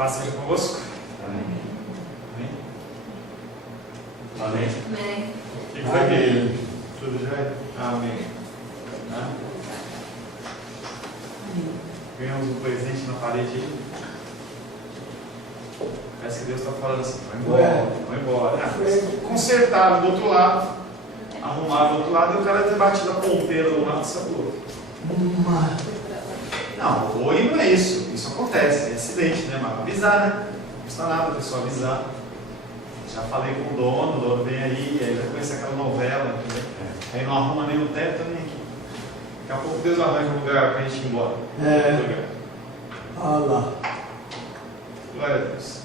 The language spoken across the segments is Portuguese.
Paz seja convosco. Amém. Amém. Amém. O que foi que tudo já? Amém. Ganhamos um presente na parede aí. Parece que Deus está falando assim: vai embora, vai embora. Consertaram do outro lado, arrumaram do outro lado e o cara ter batido a ponteira do lado e saiu do outro. Não, oi não é isso. Isso acontece, é acidente, né? Mas avisar, né? Não custa nada a pessoa avisar. Já falei com o dono vem aí vai conhecer aquela novela, né? Aí não arruma nem o teto nem aqui. Daqui a pouco Deus arranja um lugar para a gente ir embora. Olha lá. Glória a Deus.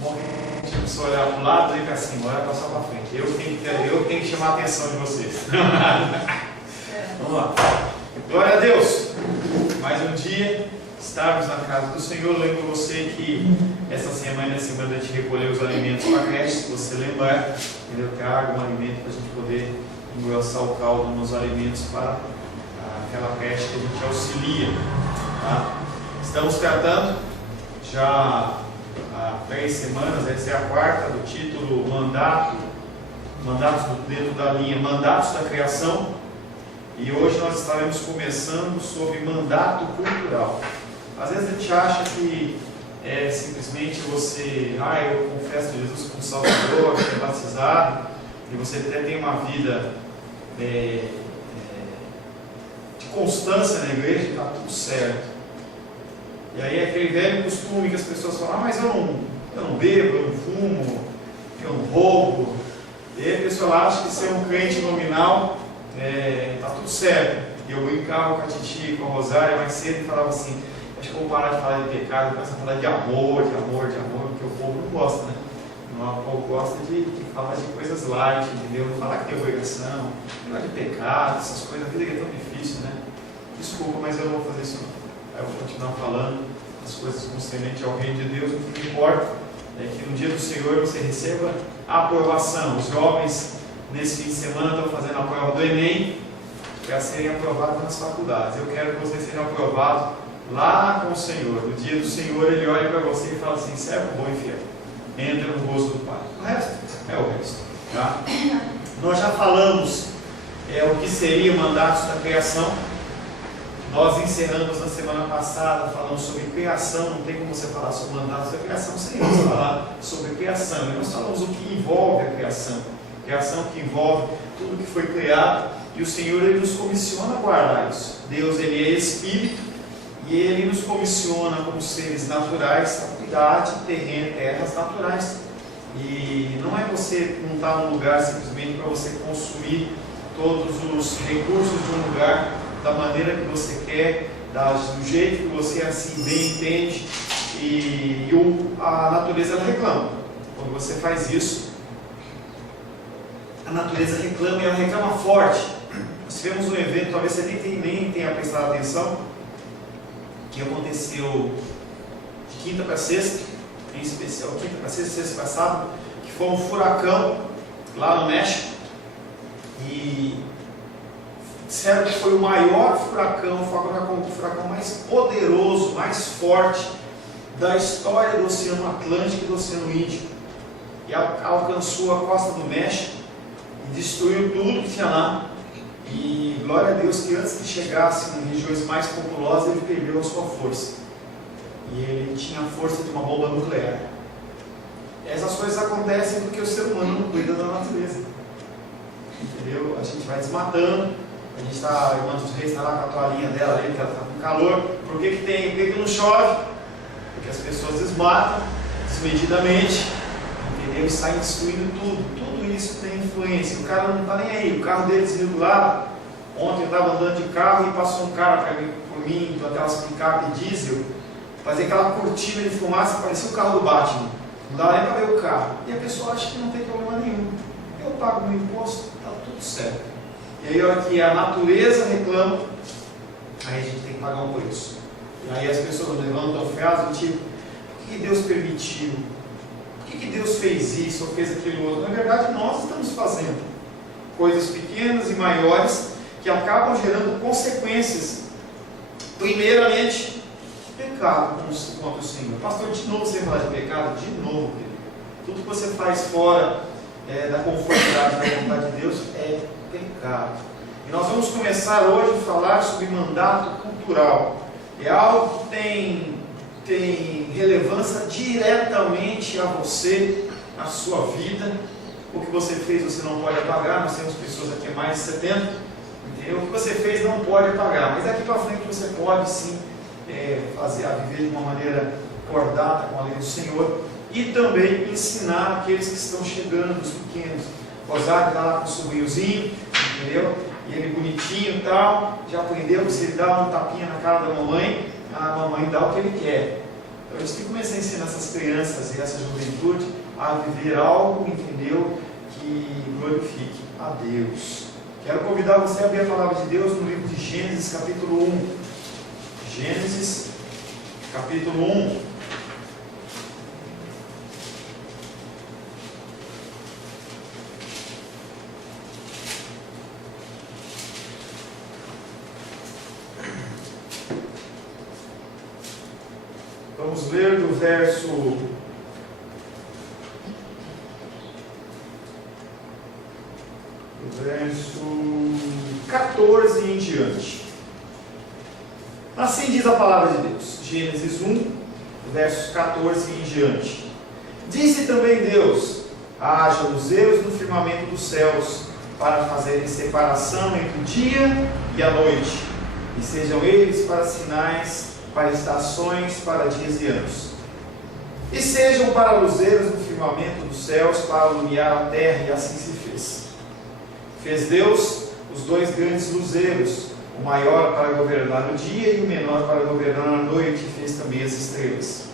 Bom, a gente precisa olhar para o lado e ficar assim, olha para só para frente. Eu tenho que chamar a atenção de vocês. Vamos lá. Glória a Deus. Mais um dia, estarmos na casa do Senhor. Lembro você que essa semana é a semana de recolher os alimentos para a creche. Se você lembrar, eu trago um alimento para a gente poder engrossar o caldo nos alimentos para aquela creche que a gente auxilia. Tá? Estamos tratando já há 3 semanas, essa é a 4ª do título Mandatos dentro da linha Mandatos da Criação. E hoje nós estaremos começando sobre mandato cultural. Às vezes a gente acha que é simplesmente você, eu confesso Jesus como Salvador, você é batizado, e você até tem uma vida de constância na igreja, está tudo certo. E aí é aquele velho costume que as pessoas falam, mas eu não bebo, eu não fumo, eu não roubo. E aí a pessoa acha que ser um crente nominal está tudo certo. E eu brincava com a Titi, com a Rosária mais cedo e falava assim, acho que eu vou parar de falar de pecado, começa a falar de amor, porque o povo não gosta, né? O povo gosta de falar de coisas light, entendeu? Não falar que tem obrigação, falar de pecado, essas coisas, a vida é tão difícil, né? Desculpa, mas eu não vou fazer isso não. Eu vou continuar falando as coisas concernentes ao reino de Deus. O que importa é que no dia do Senhor você receba a aprovação. Os jovens nesse fim de semana estão fazendo a prova do Enem para serem aprovados nas faculdades. Eu quero que você seja aprovado lá com o Senhor. No dia do Senhor Ele olha para você e fala assim, servo bom e fiel, entra no rosto do Pai. O resto é o resto, tá? Nós já falamos o que seria mandatos da criação. Nós encerramos na semana passada falando sobre criação. Não tem como você falar sobre mandatos da criação sem antes falar sobre criação. E nós falamos o que envolve a criação. Criação que envolve tudo que foi criado. E o Senhor Ele nos comissiona a guardar isso. Deus Ele é Espírito e Ele nos comissiona como seres naturais a cuidar de terreno, terras naturais. E não é você não estar num lugar simplesmente para você consumir todos os recursos de um lugar da maneira que você quer, do jeito que você assim bem entende, e a natureza ela reclama. Quando você faz isso, a natureza reclama e ela reclama forte. Nós tivemos um evento, talvez você nem tenha prestado atenção, que aconteceu de quinta para sexta, em especial quinta para sexta passada, que foi um furacão lá no México, e disseram que foi o maior furacão, o furacão mais poderoso, mais forte da história do Oceano Atlântico e do Oceano Índico. E alcançou a costa do México e destruiu tudo que tinha lá. E glória a Deus que antes que chegasse em regiões mais populosas, ele perdeu a sua força. E ele tinha a força de uma bomba nuclear. Essas coisas acontecem porque o ser humano não cuida da natureza. Entendeu? A gente vai desmatando. A gente está, a irmã dos reis está lá com a toalhinha dela ali, porque ela está com calor. Por que que não chove? Porque as pessoas desmatam desmedidamente, entendeu? E saem destruindo tudo. Tudo isso tem influência. O cara não está nem aí. O carro dele desregulado. Ontem eu estava andando de carro e passou um cara por mim, com aquelas picape diesel, fazia aquela cortina de fumaça, parecia o carro do Batman. Não dá nem para ver o carro. E a pessoa acha que não tem problema nenhum. Eu pago meu imposto, está tudo certo. E aí, a hora que a natureza reclama, aí a gente tem que pagar um preço. E aí as pessoas levantam frases do tipo, por que Deus permitiu? Por que Deus fez isso ou fez aquilo outro? Na verdade, nós estamos fazendo coisas pequenas e maiores que acabam gerando consequências. Primeiramente, pecado contra o Senhor. Pastor, de novo você fala de pecado? De novo, querido. Tudo que você faz fora da conformidade da vontade de Deus é pecado. E nós vamos começar hoje a falar sobre mandato cultural. É algo que tem relevância diretamente a você, a sua vida. O que você fez você não pode apagar. Nós temos pessoas aqui há mais de 70, entendeu? O que você fez não pode apagar, mas daqui para frente você pode sim viver de uma maneira cordata com a lei do Senhor, e também ensinar aqueles que estão chegando, os pequenos. Rosado está lá com o sobrinhozinho, entendeu? E ele bonitinho e tal, já aprendeu que se ele dá um tapinha na cara da mamãe, a mamãe dá o que ele quer. Então a gente tem que começar a ensinar essas crianças e essa juventude a viver algo, entendeu? Que glorifique a Deus. Quero convidar você a abrir a palavra de Deus no livro de Gênesis, capítulo 1. Gênesis, capítulo 1. Vamos ler do verso 14 em diante. Assim diz a palavra de Deus, Gênesis 1, versos 14 em diante. Disse também Deus: haja luzeiros no firmamento dos céus, para fazerem separação entre o dia e a noite, e sejam eles para sinais, para estações, para dias e anos. E sejam para luzeiros no firmamento dos céus, para alumiar a terra, e assim se fez. Fez Deus os dois grandes luzeiros, o maior para governar o dia e o menor para governar a noite, e fez também as estrelas.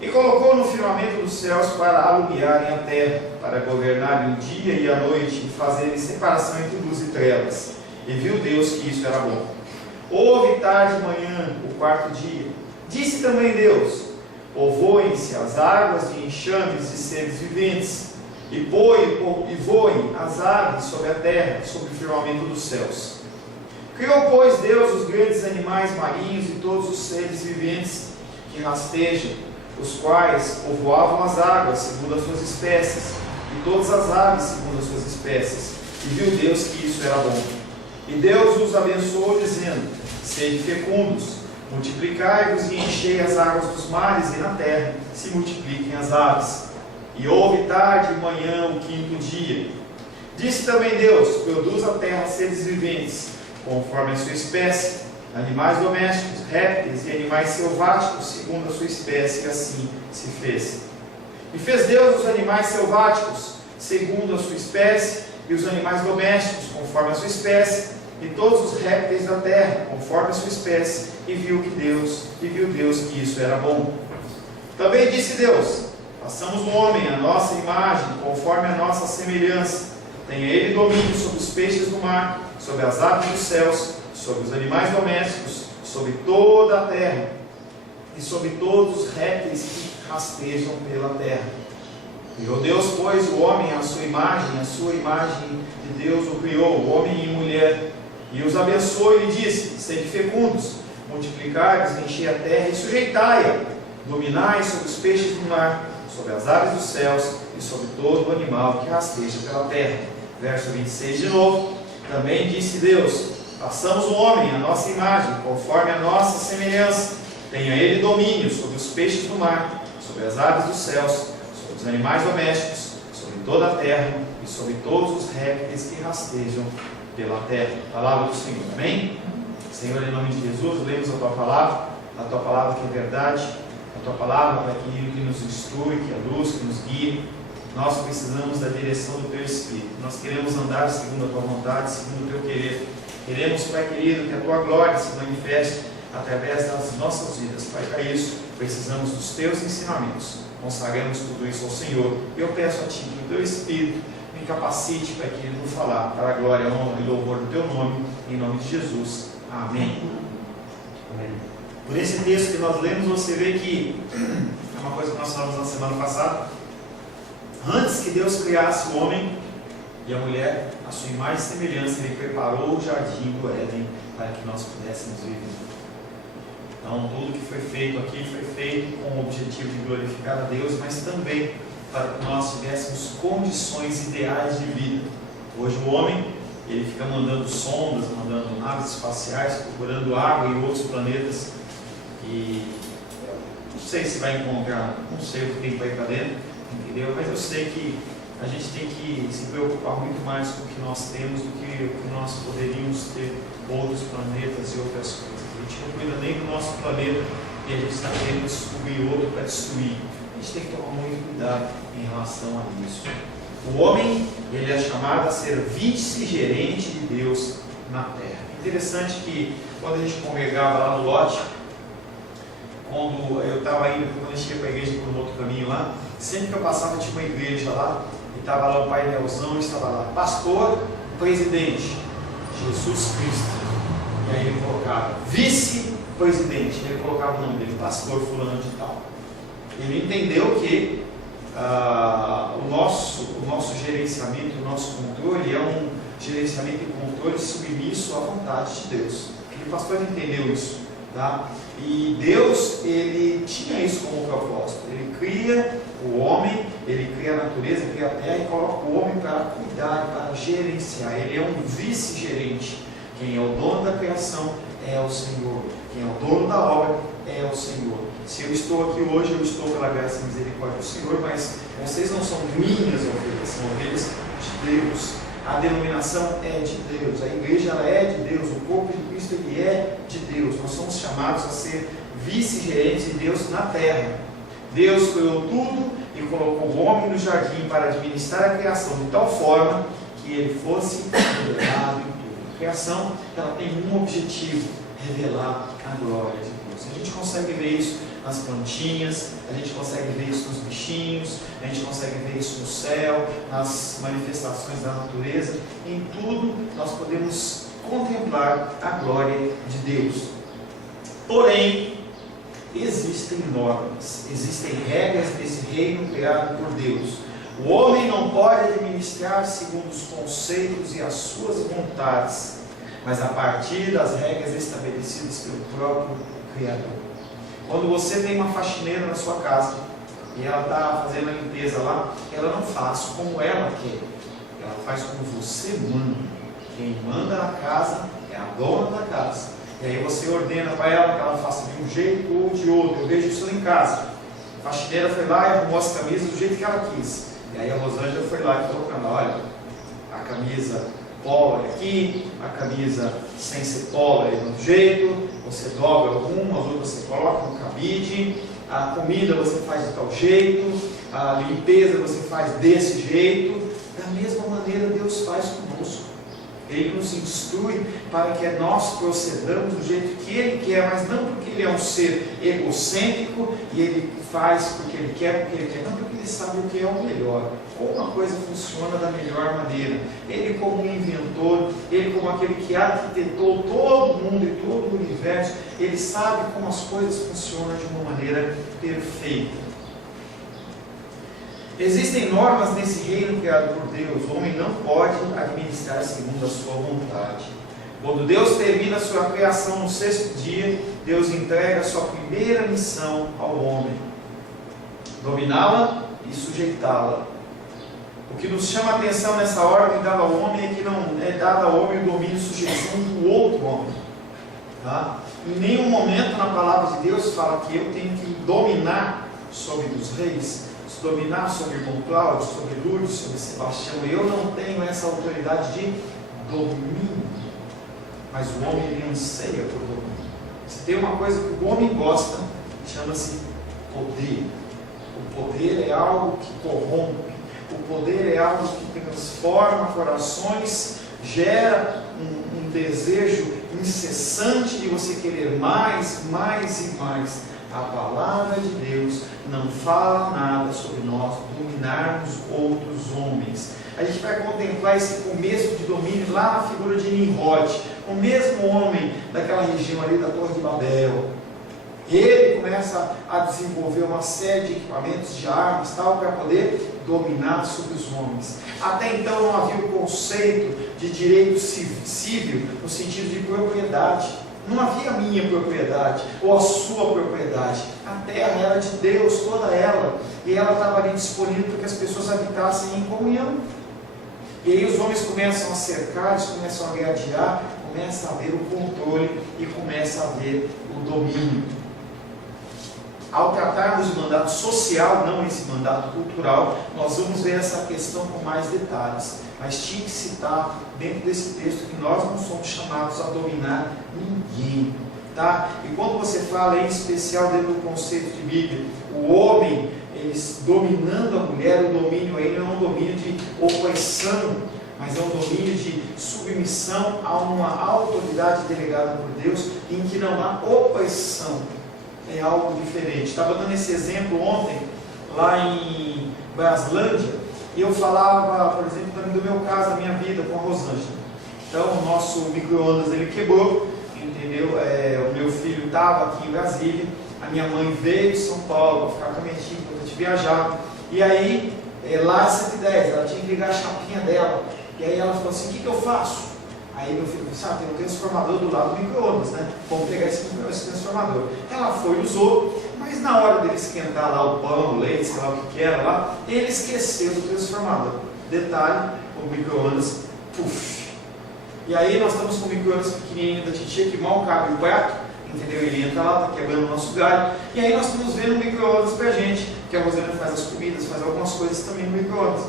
E colocou no firmamento dos céus para alumiarem a terra, para governarem o dia e a noite, e fazerem separação entre luz e trevas. E viu Deus que isso era bom. Houve tarde e manhã, o quarto dia. Disse também Deus: povoem-se as águas de enxames de seres viventes, e voem as aves sobre a terra, sobre o firmamento dos céus. Criou, pois, Deus os grandes animais marinhos e todos os seres viventes que rastejam, os quais povoavam as águas segundo as suas espécies, e todas as aves segundo as suas espécies. E viu Deus que isso era bom. E Deus os abençoou, dizendo: sede fecundos, multiplicai-vos e enchei as águas dos mares, e na terra se multipliquem as aves. E houve tarde e manhã, o quinto dia. Disse também Deus: produz a terra seres viventes, conforme a sua espécie, animais domésticos, répteis e animais selváticos, segundo a sua espécie, e assim se fez. E fez Deus os animais selváticos, segundo a sua espécie, e os animais domésticos, conforme a sua espécie, e todos os répteis da terra, conforme a sua espécie, e viu Deus que isso era bom. Também disse Deus: façamos o homem à nossa imagem, conforme a nossa semelhança. Tenha ele domínio sobre os peixes do mar, sobre as aves dos céus, sobre os animais domésticos, sobre toda a terra, e sobre todos os répteis que rastejam pela terra. Criou Deus, pois, o homem à sua imagem de Deus o criou, homem e mulher, e os abençoou e lhe disse: sede fecundos, multiplicai-vos, enchei a terra e sujeitai-a, dominai sobre os peixes do mar, sobre as aves dos céus e sobre todo o animal que rasteja pela terra. Verso 26 de novo. Também disse Deus: façamos o homem à nossa imagem, conforme a nossa semelhança. Tenha ele domínio sobre os peixes do mar, sobre as aves dos céus, sobre os animais domésticos, sobre toda a terra e sobre todos os répteis que rastejam pela terra. Palavra do Senhor. Amém? Senhor, em nome de Jesus, lemos a Tua palavra que é verdade, a Tua palavra é aquilo que nos instrui, que é luz, que nos guia. Nós precisamos da direção do Teu Espírito. Nós queremos andar segundo a Tua vontade, segundo o Teu querer. Queremos, Pai querido, que a Tua glória se manifeste através das nossas vidas. Pai, para isso, precisamos dos Teus ensinamentos. Consagramos tudo isso ao Senhor. E eu peço a Ti que o Teu Espírito me capacite, Pai querido, no falar para a glória, honra e louvor do Teu nome, em nome de Jesus. Amém. Amém. Por esse texto que nós lemos, você vê que é uma coisa que nós falamos na semana passada. Antes que Deus criasse o homem e a mulher, a sua imagem e semelhança, Ele preparou o jardim do Éden para que nós pudéssemos viver. Então, tudo que foi feito aqui foi feito com o objetivo de glorificar a Deus, mas também para que nós tivéssemos condições ideais de vida. Hoje o homem, ele fica mandando sondas, mandando naves espaciais, procurando água em outros planetas, e não sei se vai encontrar, não sei o que tem para ir para dentro, entendeu? Mas eu sei que a gente tem que se preocupar muito mais com o que nós temos do que o que nós poderíamos ter outros planetas e outras coisas. A gente não cuida nem do nosso planeta e a gente está querendo descobrir outro para destruir. A gente tem que tomar muito cuidado em relação a isso. O homem, ele é chamado a ser vice-gerente de Deus na terra. Interessante que quando a gente congregava lá no lote, quando eu estava indo, quando eu cheguei para a igreja por um outro caminho lá, sempre que eu passava tinha uma igreja lá, e estava lá um painelzão, estava lá, pastor, presidente, Jesus Cristo. E aí ele colocava vice-presidente, ele colocava o nome dele, pastor fulano de tal. Ele entendeu que o nosso gerenciamento, o nosso controle é um gerenciamento e controle submisso à vontade de Deus. Aquele pastor entendeu isso, tá? E Deus, ele tinha isso como propósito. Ele cria o homem, ele cria a natureza, cria a terra e coloca o homem para cuidar, para gerenciar. Ele é um vice-gerente. Quem é o dono da criação é o Senhor. Quem é o dono da obra é o Senhor. Se eu estou aqui hoje, eu estou pela graça e misericórdia do Senhor, mas vocês não são minhas ovelhas, são ovelhas de Deus. A denominação é de Deus, a igreja ela é de Deus, o corpo de Cristo ele é de Deus. Nós somos chamados a ser vice-gerentes de Deus na terra. Deus criou tudo e colocou o homem no jardim para administrar a criação de tal forma que ele fosse revelado em tudo. A criação ela tem um objetivo: revelar a glória de Deus. A gente consegue ver isso nas plantinhas, a gente consegue ver isso nos bichinhos, a gente consegue ver isso no céu, nas manifestações da natureza. Em tudo nós podemos contemplar a glória de Deus. Porém, existem normas, existem regras desse reino criado por Deus. O homem não pode administrar segundo os conceitos e as suas vontades, mas a partir das regras estabelecidas pelo próprio Criador. Quando você tem uma faxineira na sua casa e ela está fazendo a limpeza lá, ela não faz como ela quer, ela faz como você manda. Quem manda na casa é a dona da casa. E aí você ordena para ela que ela faça de um jeito ou de outro. Eu vejo isso em casa. A faxineira foi lá e arrumou as camisas do jeito que ela quis. E aí a Rosângela foi lá e falou para ela: olha, a camisa polo é aqui, a camisa sem ser polo é de um jeito, você dobra algumas, outras você coloca no cabide, a comida você faz de tal jeito, a limpeza você faz desse jeito. Da mesma maneira Deus faz conosco. Ele nos instrui para que nós procedamos do jeito que Ele quer, mas não porque Ele é um ser egocêntrico e Ele faz porque Ele quer, não porque Ele sabe o que é o melhor. Ou uma coisa funciona da melhor maneira. Ele como um inventor, Ele como aquele que arquitetou todo mundo e todo o universo, Ele sabe como as coisas funcionam de uma maneira perfeita. Existem normas nesse reino criado por Deus. O homem não pode administrar segundo a sua vontade. Quando Deus termina a sua criação no sexto dia, Deus entrega a sua primeira missão ao homem: dominá-la e sujeitá-la. O que nos chama a atenção nessa ordem dada ao homem é que não é dada ao homem o domínio e sujeição do outro homem. Tá? Em nenhum momento na palavra de Deus fala que eu tenho que dominar sobre os reis, dominar sobre o irmão Cláudio, sobre Lourdes, sobre Sebastião. Eu não tenho essa autoridade de domínio, mas o homem ele anseia por domínio. Se tem uma coisa que o homem gosta, chama-se poder. O poder é algo que corrompe, o poder é algo que transforma corações, gera um desejo incessante de você querer mais, mais e mais. A palavra de Deus não fala nada sobre nós dominarmos outros homens. A gente vai contemplar esse começo de domínio lá na figura de Nimrod, o mesmo homem daquela região ali da Torre de Babel. Ele começa a desenvolver uma série de equipamentos, de armas, tal, para poder dominar sobre os homens. Até então não havia o conceito de direito civil, no sentido de propriedade. Não havia a minha propriedade ou a sua propriedade. A terra era de Deus, toda ela. E ela estava ali disponível para que as pessoas habitassem em comunhão. E aí os homens começam a cercar, eles começam a gradear, começa a haver o controle e começa a haver o domínio. Ao tratarmos do mandato social, não esse mandato cultural, nós vamos ver essa questão com mais detalhes. Mas tinha que citar dentro desse texto que nós não somos chamados a dominar ninguém. Tá? E quando você fala em especial dentro do conceito de Bíblia, o homem, eles dominando a mulher, o domínio aí não é um domínio de opressão, mas é um domínio de submissão a uma autoridade delegada por Deus, em que não há opressão. É algo diferente. Estava dando esse exemplo ontem, lá em Braslândia, e eu falava, por exemplo, também do meu caso, da minha vida com a Rosângela. Então, o nosso micro-ondas ele quebrou, entendeu? O meu filho estava aqui em Brasília, a minha mãe veio de São Paulo para ficar com a minha tia quando a gente viajava, e aí, lá em 110, ela tinha que ligar a chapinha dela, e aí ela falou assim: o que eu faço? Aí meu filho disse: tem um transformador do lado do micro-ondas, né? Vamos pegar esse transformador. Ela foi e usou, mas na hora dele esquentar lá o pão, o leite, sei lá o que era lá, ele esqueceu do transformador. Detalhe, o micro-ondas, puf. E aí nós estamos com o micro-ondas pequenininho da titia, que mal cabe o prato, entendeu? Ele entra lá, está quebrando o nosso galho, e aí nós estamos vendo o micro-ondas pra gente, que a Rosana faz as comidas, faz algumas coisas também no micro-ondas.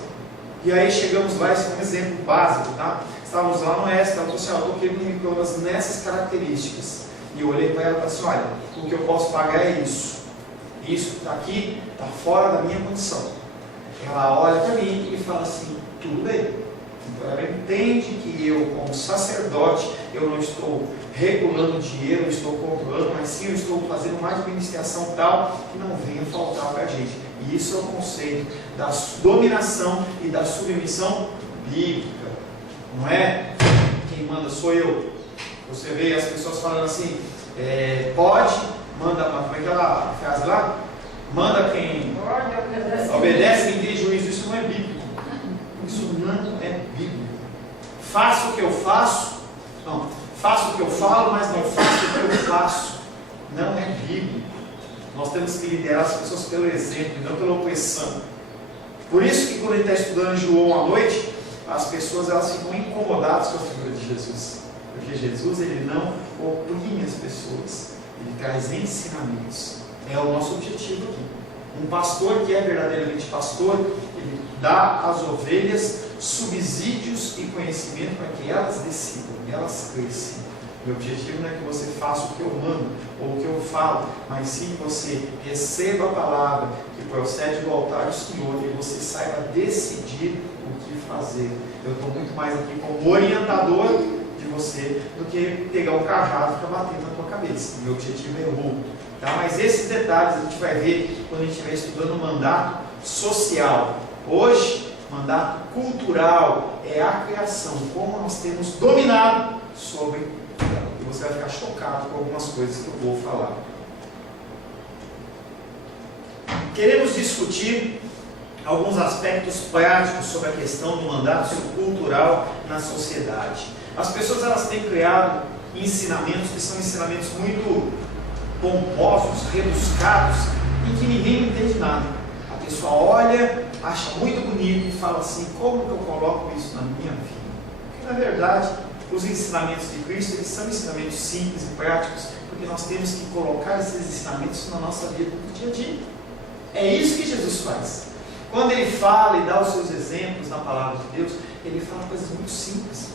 E aí chegamos lá, esse é um exemplo básico, tá? Estávamos lá no Oeste, ela falou assim: eu estou querendo um micro-ondas nessas características. E eu olhei para ela e falei assim: olha, o que eu posso pagar é isso. Isso está aqui, está fora da minha condição. Ela olha para mim e fala assim: tudo bem. Então ela entende que eu, como sacerdote, eu não estou regulando dinheiro, eu estou controlando, mas sim eu estou fazendo uma administração tal que não venha faltar para a gente. E isso é o conceito da dominação e da submissão bíblica. Não é quem manda sou eu. Você vê as pessoas falando assim: pode, manda, como é que ela faz lá? Manda quem obedece quem tem juízo. Isso não é bíblico. Isso não é bíblico. Faço o que eu faço, não, faço o que eu falo, mas não faço o que eu faço. Não é bíblico. Nós temos que liderar as pessoas pelo exemplo e não pela opressão. Por isso que quando ele está estudando João à noite, as pessoas elas ficam incomodadas com a figura de Jesus, porque Jesus ele não oprime as pessoas, ele traz ensinamentos. É o nosso objetivo aqui. Um pastor que é verdadeiramente pastor, ele dá às ovelhas subsídios e conhecimento para que elas decidam, elas cresçam. Meu objetivo não é que você faça o que eu mando ou o que eu falo, mas sim que você receba a palavra que procede do altar do Senhor e você saiba decidir o que fazer. Eu estou muito mais aqui como orientador de você do que pegar um cajado e ficar batendo na tua cabeça. Meu objetivo é outro. Tá? Mas esses detalhes a gente vai ver quando a gente estiver estudando o mandato social. Hoje, mandato cultural é a criação, como nós temos dominado sobre ela. E você vai ficar chocado com algumas coisas que eu vou falar. Queremos discutir alguns aspectos práticos sobre a questão do mandato cultural na sociedade. As pessoas elas têm criado ensinamentos que são ensinamentos muito pomposos, rebuscados, em que ninguém entende nada. A pessoa olha, acha muito bonito e fala assim: como que eu coloco isso na minha vida? Porque na verdade, os ensinamentos de Cristo eles são ensinamentos simples e práticos, porque nós temos que colocar esses ensinamentos na nossa vida do dia a dia. É isso que Jesus faz. Quando ele fala e dá os seus exemplos na palavra de Deus, ele fala coisas muito simples.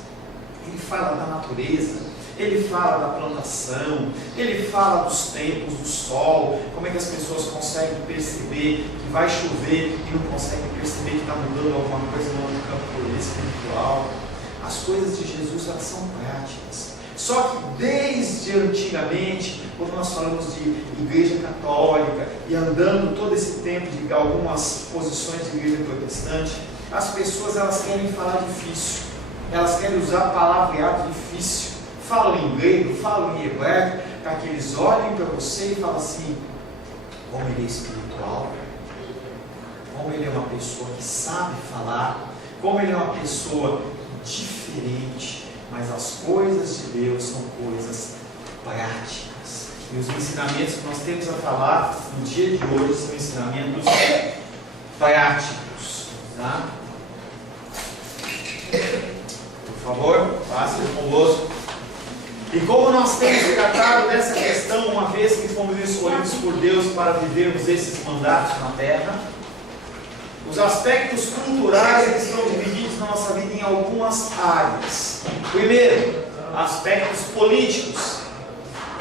Ele fala da natureza, ele fala da plantação, ele fala dos tempos, do sol, como é que as pessoas conseguem perceber que vai chover e não conseguem perceber que está mudando alguma coisa no campo espiritual. As coisas de Jesus elas são práticas. Só que desde antigamente, quando nós falamos de igreja católica e andando todo esse tempo de algumas posições de igreja protestante, as pessoas elas querem falar difícil, elas querem usar palavreado difícil, falam em grego, falam em hebraico, para que eles olhem para você e falem assim: como ele é espiritual, como ele é uma pessoa que sabe falar, como ele é uma pessoa diferente. Mas as coisas de Deus são coisas práticas. E os ensinamentos que nós temos a falar no dia de hoje são ensinamentos práticos. Tá? Por favor, passe conosco. E como nós temos tratado dessa questão, uma vez que fomos escolhidos por Deus para vivermos esses mandatos na terra, os aspectos culturais eles estão divididos na nossa vida em algumas áreas. Primeiro, aspectos políticos,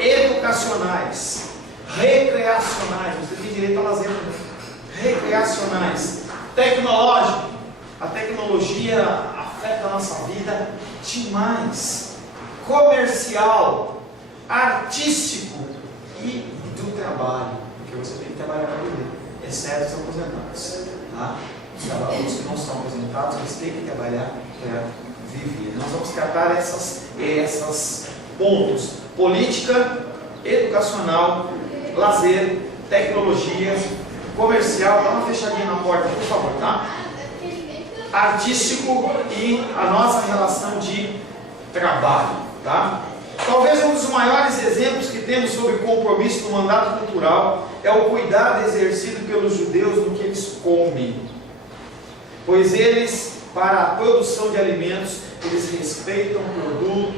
educacionais, recreacionais. Você tem direito a lazer também. Recreacionais, tecnológico. A tecnologia afeta a nossa vida demais. Comercial, artístico e do trabalho, porque você tem que trabalhar para viver, exceto os aposentados. Tá? Os que não são aposentados, eles têm que trabalhar para viver. Nós vamos tratar essas pontos: política, educacional, lazer, tecnologia, comercial. Dá uma fechadinha na porta, por favor, tá? Artístico e a nossa relação de trabalho. Tá? Talvez um dos maiores exemplos que temos sobre compromisso no mandato cultural é o cuidado exercido pelos judeus no que eles comem, pois eles, para a produção de alimentos, eles respeitam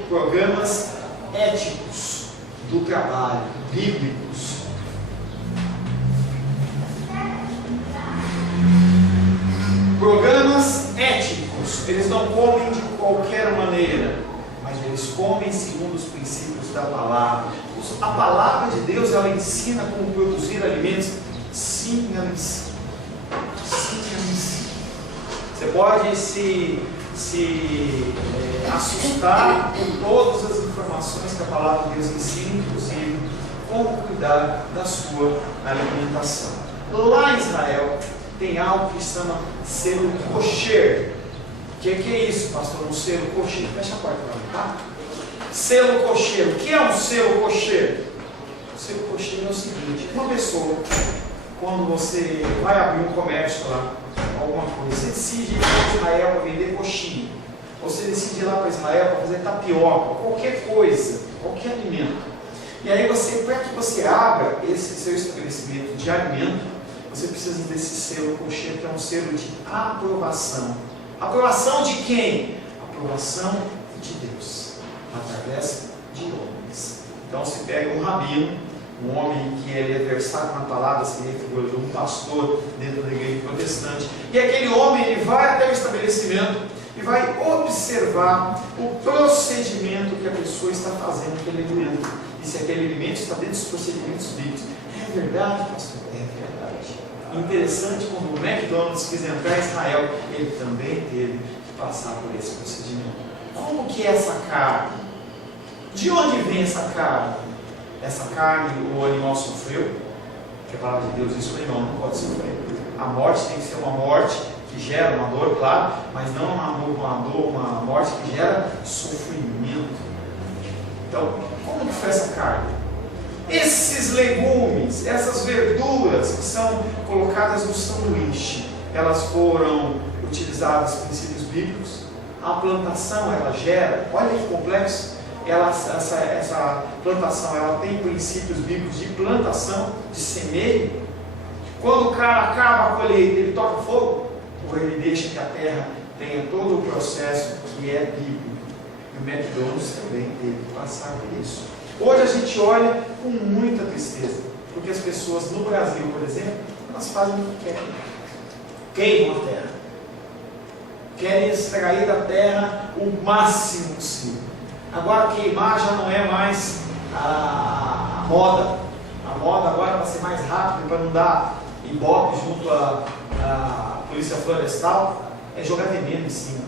programas éticos do trabalho, bíblicos. Programas éticos, eles não comem de qualquer maneira, mas eles comem segundo os princípios da palavra. A palavra de Deus, ela ensina como produzir alimentos. Sim, ela ensina. Sim, ela ensina. Você pode se assustar com todas as informações que a palavra de Deus ensina, inclusive como cuidar da sua alimentação. Lá em Israel tem algo que se chama selo kosher. O que é isso, pastor? Um selo kosher. Fecha a porta para mim, tá? Selo kosher. O que é um selo kosher? O selo kosher é o seguinte: uma pessoa, quando você vai abrir um comércio lá, alguma coisa, você decide ir para Israel para vender coxinha, você decide ir lá para Israel para fazer tapioca, qualquer coisa, qualquer alimento. E aí para que você abra esse seu estabelecimento de alimento, você precisa desse selo kosher, que é um selo de aprovação. Aprovação de quem? Aprovação de Deus, através de homens. Então se pega um rabino, um homem que ele é versado na palavra, seria figura de um pastor dentro da igreja protestante, e aquele homem ele vai até o estabelecimento e vai observar o procedimento que a pessoa está fazendo com aquele alimento, e se aquele alimento está dentro dos procedimentos bíblicos. É verdade, pastor? É verdade. Interessante, quando o McDonald's quis entrar em Israel, ele também teve que passar por esse procedimento. Como que é essa carne? De onde vem essa carne? Essa carne o animal sofreu, que a palavra de Deus diz que o animal não pode sofrer. A morte tem que ser uma morte que gera uma dor, claro, mas não uma morte que gera sofrimento. Então, como que foi essa carne? Esses legumes, essas verduras que são colocadas no sanduíche, elas foram utilizadas princípios bíblicos. A plantação, ela gera, olha que complexo, essa plantação, ela tem princípios bíblicos de plantação, de semeio. Quando o cara acaba a colheita, ele toca fogo, ou ele deixa que a terra tenha todo o processo que é bíblico. E o McDonald's também teve que passar por isso. Hoje a gente olha com muita tristeza, porque as pessoas no Brasil, por exemplo, elas fazem o que querem. Queimam a terra. Querem extrair da terra o máximo possível. Agora queimar já não é mais a moda. A moda agora, para ser mais rápido, para não dar ibope junto à polícia florestal, é jogar veneno em cima.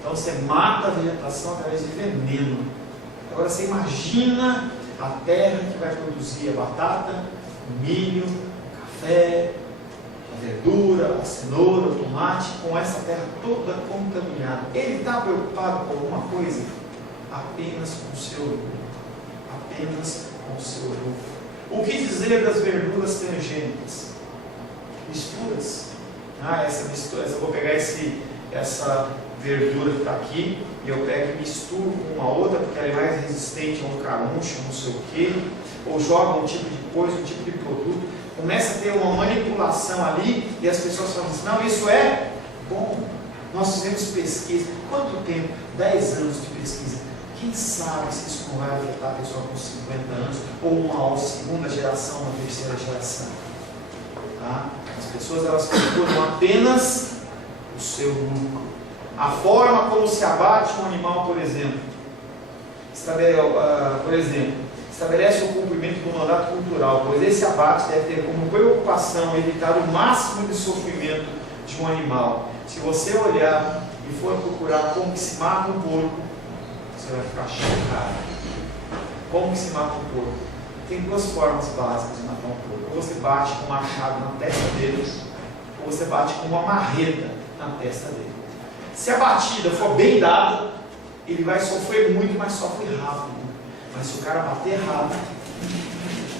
Então você mata a vegetação através de veneno. Agora você imagina a terra que vai produzir a batata, o milho, o café, a verdura, a cenoura, o tomate, com essa terra toda contaminada. Ele está preocupado com alguma coisa? Apenas com o seu lucro. Apenas com o seu lucro. O que dizer das verduras transgênicas? Misturas. Essa mistura, eu vou pegar essa verdura que está aqui e eu pego e misturo com uma outra, porque ela é mais resistente a um caruncho, não sei o quê, ou joga um tipo de coisa, um tipo de produto, começa a ter uma manipulação ali, e as pessoas falam assim, não, isso é bom. Nós fizemos pesquisa, quanto tempo? 10 anos de pesquisa. Quem sabe se isso não vai afetar a pessoa com 50 anos, ou uma segunda geração, uma terceira geração. Tá? As pessoas, elas procuram apenas o seu lucro. A forma como se abate um animal, por exemplo, estabelece o cumprimento do mandato cultural, pois esse abate deve ter como preocupação evitar o máximo de sofrimento de um animal. Se você olhar e for procurar como que se mata um porco, você vai ficar chocado. Como que se mata um porco? Tem duas formas básicas de matar um porco. Ou você bate com um machado na testa dele, ou você bate com uma marreta na testa dele. Se a batida for bem dada, ele vai sofrer muito, mas sofre rápido. Mas se o cara bater errado,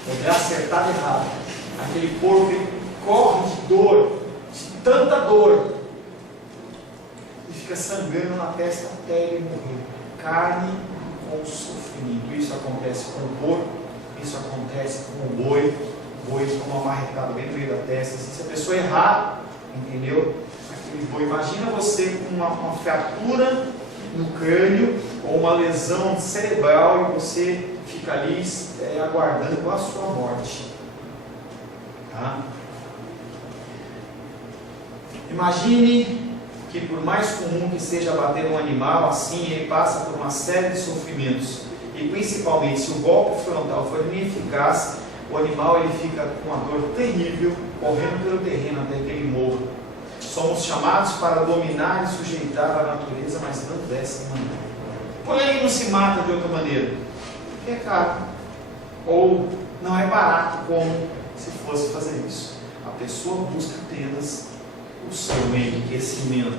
ou acertar errado, aquele porco ele corre de dor, de tanta dor, e fica sangrando na testa até ele morrer. Carne com sofrimento. Isso acontece com o porco, isso acontece com o boi. O boi com uma marretada bem no meio da testa. Assim, se a pessoa errar, entendeu? Aquele boi, imagina você com uma fratura no crânio ou uma lesão cerebral e você fica ali aguardando a sua morte. Tá? Imagine que por mais comum que seja bater um animal, assim ele passa por uma série de sofrimentos. E principalmente se o golpe frontal for ineficaz, o animal ele fica com uma dor terrível, correndo pelo terreno até que ele morra. Somos chamados para dominar e sujeitar a natureza, mas não dessa maneira. Porém, não se mata de outra maneira. Porque é caro. Ou não é barato como se fosse fazer isso. A pessoa busca apenas o seu enriquecimento.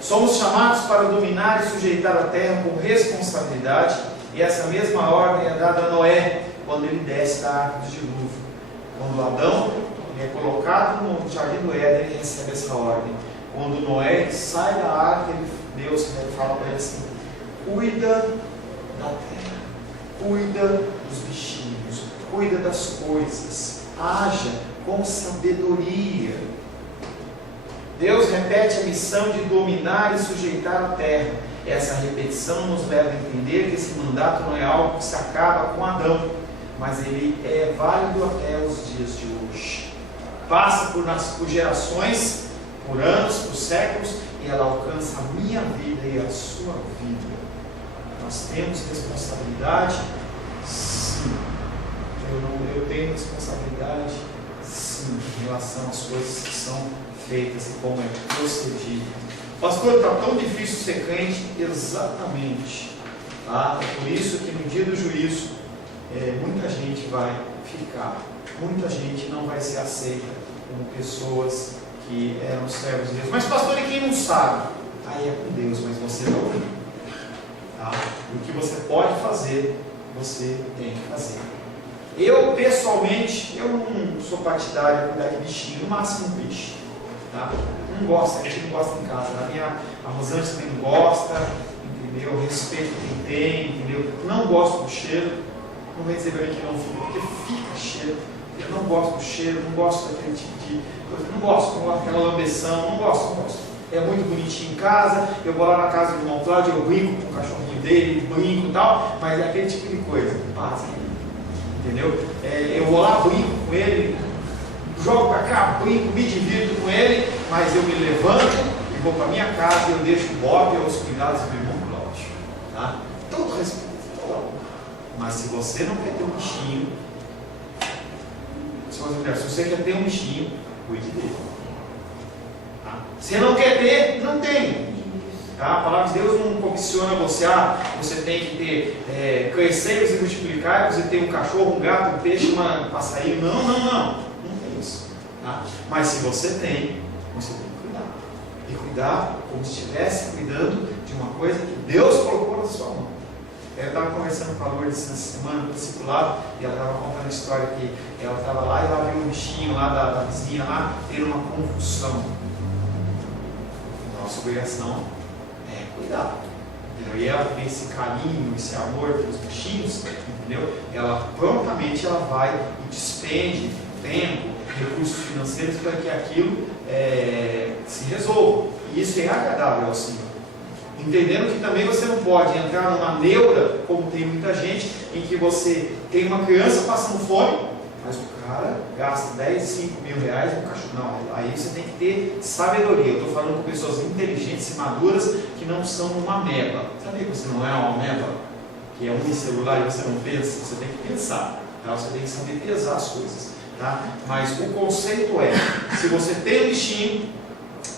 Somos chamados para dominar e sujeitar a terra com responsabilidade, e essa mesma ordem é dada a Noé, quando ele desce da arca do dilúvio. Quando Adão é colocado no jardim do Éden, ele recebe essa ordem. Quando Noé sai da arca, Deus fala para ele assim: cuida da terra, cuida dos bichinhos, cuida das coisas, haja com sabedoria. Deus repete a missão de dominar e sujeitar a terra. Essa repetição nos leva a entender que esse mandato não é algo que se acaba com Adão, mas ele é válido até os dias de hoje. Passa por gerações, por anos, por séculos, e ela alcança a minha vida e a sua vida. Nós temos responsabilidade? Sim. Eu tenho responsabilidade? Sim, em relação às coisas que são feitas e como é procedido. Pastor, está tão difícil ser crente? Exatamente. Tá? É por isso que no dia do juízo, muita gente vai ficar. Muita gente não vai ser aceita como pessoas que eram servos de Deus. Mas pastor, e quem não sabe? Aí é com Deus, mas você não tem. Tá? O que você pode fazer, você tem que fazer. Eu, pessoalmente, eu não sou partidário de cuidar de bichinho, no máximo um peixe. Tá? Não gosta, a gente não gosta em casa. A Rosângela também não gosta, entendeu? Eu respeito quem tem, entendeu? Não gosto do cheiro, não vai dizer para mim que não fica, porque fica cheiro. Eu não gosto do cheiro, não gosto daquele tipo de coisa, não gosto daquela lambeção, não gosto. É muito bonitinho em casa, eu vou lá na casa do irmão Cláudio, eu brinco com o cachorrinho dele, brinco e tal, mas é aquele tipo de coisa, passa, entendeu? Eu vou lá, brinco com ele, jogo pra cá, brinco, me divirto com ele, mas eu me levanto e vou pra minha casa e eu deixo o Bob e os cuidados do irmão Cláudio, tá? Todo respeito, mas se você não quer ter um bichinho, se você quer ter um bichinho, cuide dele. Tá? Se não quer ter, não tem. Tá? A palavra de Deus não condiciona você, você tem que ter cresceiros e multiplicar, você tem um cachorro, um gato, um peixe, um passarinho. Não. Não tem isso. Tá? Mas se você tem, você tem que cuidar. E cuidar como se estivesse cuidando de uma coisa que Deus colocou na sua mão. Eu estava conversando com a Lourdes essa semana no discipulado, e ela estava contando a história que ela estava lá e ela viu um bichinho lá da vizinha lá ter uma convulsão. Nossa obrigação é cuidar. E ela tem esse carinho, esse amor pelos bichinhos, entendeu? Ela prontamente ela vai e despende tempo, recursos financeiros para que aquilo se resolva. E isso é agradável ao Senhor. Entendendo que também você não pode entrar numa neura, como tem muita gente, em que você tem uma criança passando fome, mas o cara gasta 10, 5 mil reais no cachorro. Não, aí você tem que ter sabedoria. Eu estou falando com pessoas inteligentes e maduras que não são uma ameba. Sabia que você não é uma ameba? Que é unicelular e você não pensa? Você tem que pensar, tá? Você tem que saber pesar as coisas, tá? Mas o conceito é, se você tem um bichinho,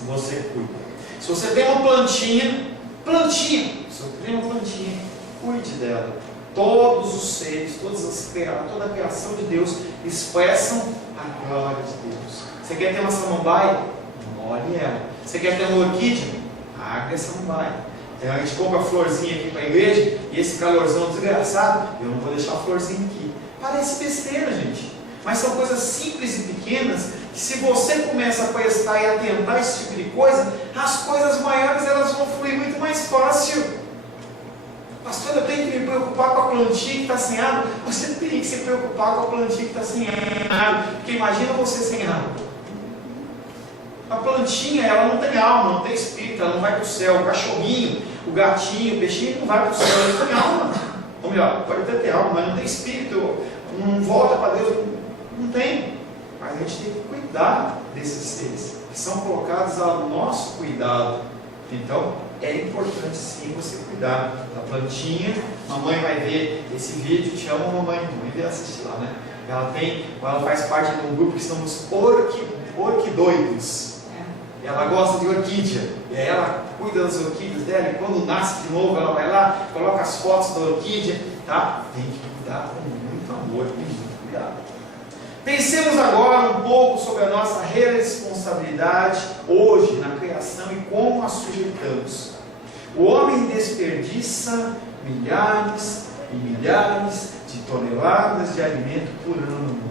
você cuida. Se você tem uma plantinha, se você tem uma plantinha, cuide dela. Todos os seres, toda a criação de Deus expressam a glória de Deus. Você quer ter uma samambaia? Molhe ela. Você quer ter uma orquídea? Abre a samambaia. A gente compra a florzinha aqui para a igreja e esse calorzão desgraçado, eu não vou deixar a florzinha aqui. Parece besteira, gente. Mas são coisas simples e pequenas que, se você começa a prestar e atentar a esse tipo de coisa, as coisas maiores elas vão fluir muito mais fácil. Pastor, eu tenho que me preocupar com a plantinha que está sem água. Você tem que se preocupar com a plantinha que está sem água. Porque imagina você sem água. A plantinha, ela não tem alma, não tem espírito, ela não vai para o céu. O cachorrinho, o gatinho, o peixinho não vai para o céu, ele não tem alma. Ou melhor, pode até ter alma, mas não tem espírito, não volta para Deus, não tem. Mas a gente tem que cuidar desses seres, que são colocados ao nosso cuidado. Então, é importante sim você cuidar da plantinha. Mamãe vai ver esse vídeo, te amo mamãe, mamãe vai assistir lá, né? Ela faz parte de um grupo que são os orquidoides. Ela gosta de orquídea, e aí ela cuida das orquídeas dela, e quando nasce de novo ela vai lá, coloca as fotos da orquídea, tá? Tem que cuidar com muito amor, com muito cuidado. Pensemos agora um pouco sobre a nossa responsabilidade hoje na criação e como a sujeitamos. O homem desperdiça milhares e milhares de toneladas de alimento por ano no mundo.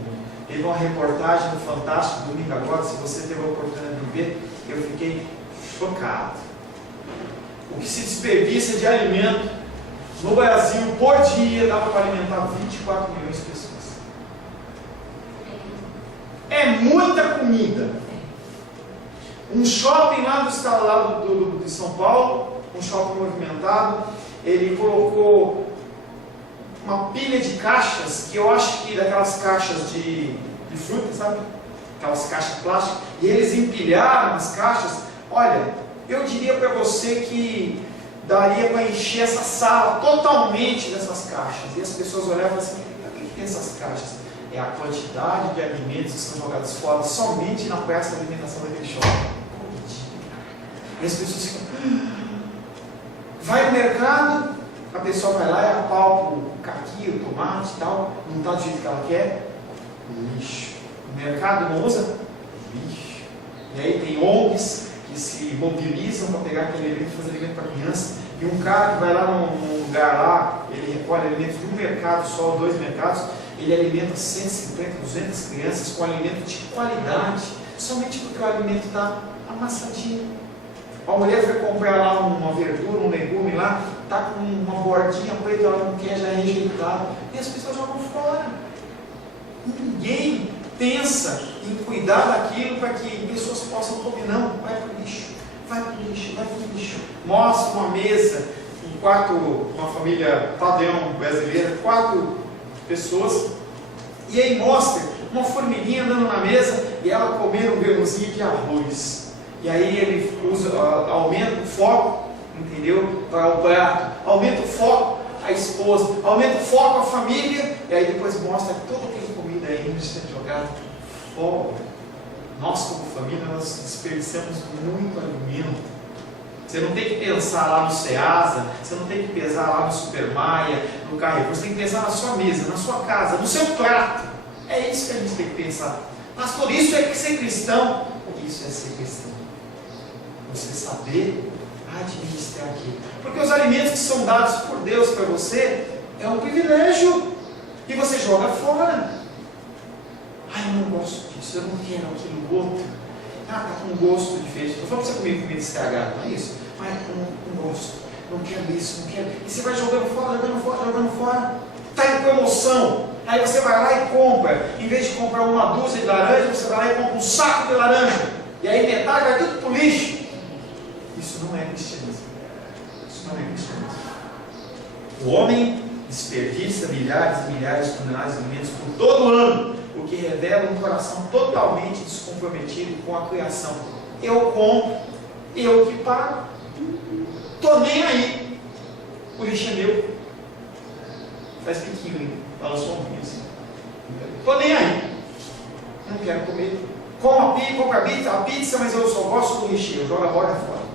Teve uma reportagem no Fantástico domingo agora, se você teve a oportunidade de ver, eu fiquei chocado. O que se desperdiça de alimento no Brasil por dia dava para alimentar 24 milhões de pessoas. É muita comida. Um shopping lá do estado lá de São Paulo, um shopping movimentado, ele colocou uma pilha de caixas, que eu acho que daquelas caixas de fruta, sabe? Aquelas caixas plásticas, e eles empilharam as caixas. Olha, eu diria para você que daria para encher essa sala totalmente dessas caixas. E as pessoas olhavam assim: o que tem essas caixas? É a quantidade de alimentos que são jogados fora somente na praça de alimentação daquele shopping. E as pessoas ficam... Vai no mercado, a pessoa vai lá e apalpa o caqui, o tomate e tal, não está do jeito que ela quer, lixo. O mercado não usa, lixo. E aí tem ONGs que se mobilizam para pegar aquele alimento e fazer alimento para criança. E um cara que vai lá num lugar lá, ele recolhe alimentos de um mercado só, 2 mercados, ele alimenta 150, 200 crianças com alimento de qualidade, somente porque o alimento está amassadinho. A mulher foi comprar lá uma verdura, um legume lá, está com uma bordinha preta, ela não quer, já é rejeitado, e as pessoas jogam fora. Ninguém pensa em cuidar daquilo para que pessoas possam comer. Não, vai para o lixo, vai para o lixo, vai para o lixo. Mostra uma mesa, uma família padrão brasileira, 4 pessoas, e aí mostra uma formiguinha andando na mesa e ela comendo um grãozinho de arroz. E aí ele aumenta o foco, entendeu? Para o prato, aumenta o foco a esposa, aumenta o foco a família, e aí depois mostra que toda aquela comida ainda está jogada fora. Nós como família, nós desperdiçamos muito alimento. Você não tem que pensar lá no Ceasa, você não tem que pensar lá no Supermaia, no Carrefour, você tem que pensar na sua mesa, na sua casa, no seu prato. É isso que a gente tem que pensar. Pastor, isso é ser cristão? Isso é ser cristão. Você saber administrar aquilo. Porque os alimentos que são dados por Deus para você é um privilégio. E você joga fora. Ai, eu não gosto disso, eu não quero aquilo outro. Ah, está com um gosto diferente. Não foi para você comer comida estragada, não é isso? Mas não gosto. não quero isso, não quero. E você vai jogando fora, jogando fora, jogando fora. Está indo com emoção. Aí você vai lá e compra. Em vez de comprar uma dúzia de laranja, você vai lá e compra um saco de laranja. E aí metade vai tudo para o lixo. Isso não é cristianismo. Isso não é cristianismo. O homem desperdiça milhares e milhares de toneladas de alimentos por todo ano, o que revela um coração totalmente descomprometido com a criação. Eu compro, eu que pago, estou nem aí. O lixo é meu. Faz piquinho, hein? Fala só um pouquinho assim. Estou nem aí. Não quero comer. Como a pizza, mas eu só gosto do recheio. Eu jogo a borda fora.